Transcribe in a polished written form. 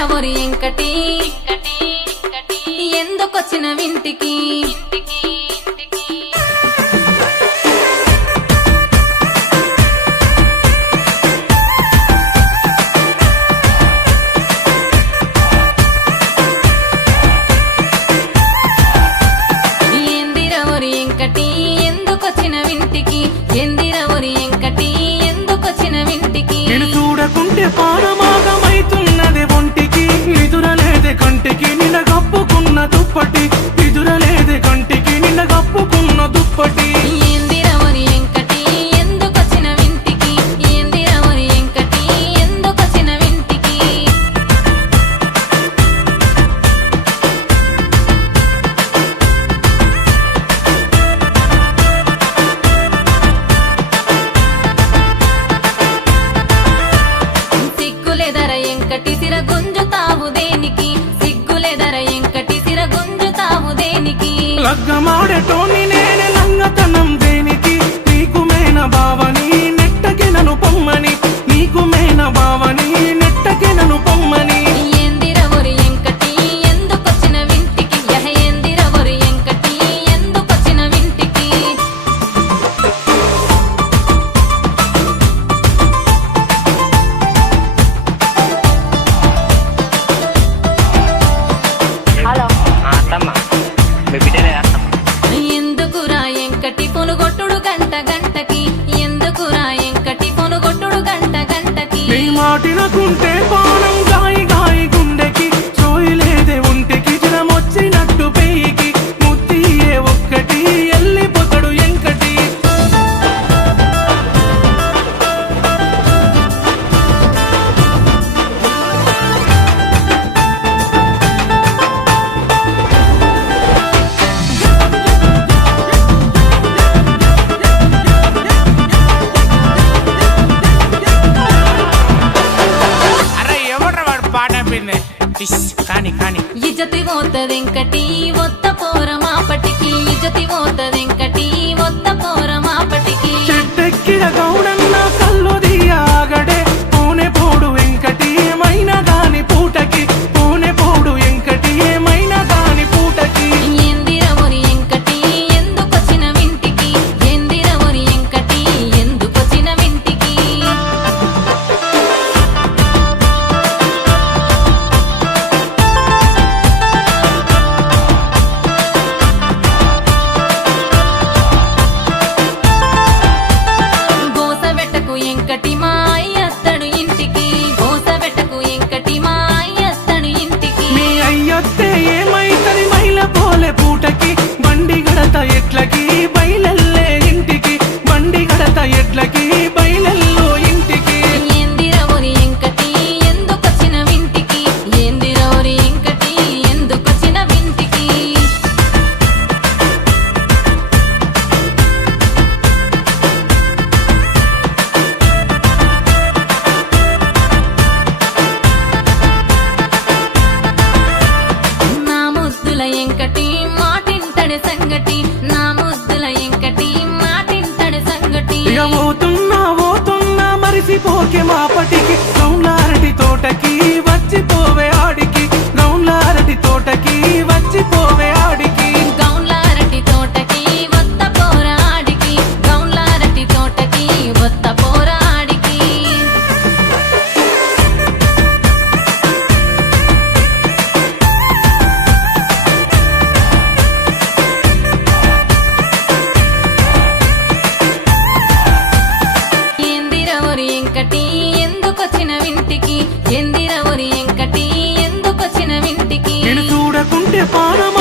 ఏందిరవరి ఎంకటి ఎందుకొచ్చిన వింటికి నేను చూడకుంటే పానమాగమైతున్నది ఒంటికి నిదురలేదే కంటికి నిన్న కప్పుకున్న దుప్పటి నిదురలేదే కంటికి నిన్న కప్పుకున్న దుప్పటి ఏందిరవరి ఎంకటి ఎందుకొచ్చిన వింటికి ఏందిరవరి ఎంకటి ఎందుకొచ్చిన వింటికి సిగ్గులేదర ఎంకటి సిర గుంజుతావు దేనికి సిగ్గులేదర ఎంకటి సిర గుంజుతావు దేనికి లగ్గమాడేటోని నేనే లంగతనం దేనికి నీకు మేన బావని నెట్టకి నన్ను పొమ్మని నీకు మేన బావని నెట్టకి నన్ను పొమ్మని ఏందిరవరి ఎంకటి ఎందుకొచ్చిన వింటికి యహ ఏందిరవరి ఎంకటి ఎందుకొచ్చిన వింటికి హలో అత్తమ్మ మీ బిడ్డలే అత్తమ్మ ఎందుకురా ఎంకటి పొనుగొట్టుడు గంట గంటకి ఎందుకురా ఎంకటి పొనుగొట్టుడు గంట గంటకి నీ మాటినకుంటే పానం గాయి గాయి గుండెకి చోయిలేదే ఒంటికి జనమొచ్చినట్టు పెయ్యికి ముత్తియే ఒక్కటి ఎల్లిపోతాడు ఎంకటి అరే ఎవడ్రా వాడు పాట పిండి కానీ కానీ ఇజ్జతి పోతదెంకటి ఒత్త పోర మాపటికి ఇజ్జతి పోతదెంకటి ఒత్త పోర మాపటికి చెట్టెక్కిన గౌడన్న కళ్ళు దియాగడే పూనె పోడు వెంకటి ఏమైనా గాని పూటకి పూనె పోడు వెంకటి ఏమైనా గాని పూటకి ఏందిరవరి ఎంకటి ఎందుకొచ్చిన వింటికి ఏందిరవరి ఎంకటి ఎందుకొచ్చిన వింటికి గోసబెట్టకు ఎంకటి మా అయ్యత్తడు ఇంటికి గోసబెట్టకు ఎంకటి మా అయ్యత్తడు ఇంటికి నీ అయ్యొత్తే ఏమైతది మైల పోలే పూటకి బండి గడత ఎట్లకి బయలెల్లే ఇంటికి బండి గడత ఎట్లకి బయలెల్లో ఇంటికి ఏందిరవరి ఎంకటి ఎందుకొచ్చిన వింటికి ఏందిరవరి ఎంకటి ఎందుకొచ్చిన వింటికి నా ముద్దుల ఎంకటి మాటింటడి సంగటి నా ముద్దుల ఎంకటి మాటింటడి సంగటి ఇక పోతున్నా మరిసిపోకే మాపటికి గౌన్లారటి తోటకి వచ్చిపోవే ఆడికి గౌన్లారటి తోటకి వచ్చిపోవే ఆడికి గౌన్లారటి తోటకి వత్త పోరాడికి గౌన్లారటి తోటకి వత్త పోరాడికి ఏందిరవరి ఎంకటి ఎందుకొచ్చిన వింటికి ఏందిరవరి ఎంకటి ఎందుకొచ్చిన వింటికి నేను చూడకుంటే పానమా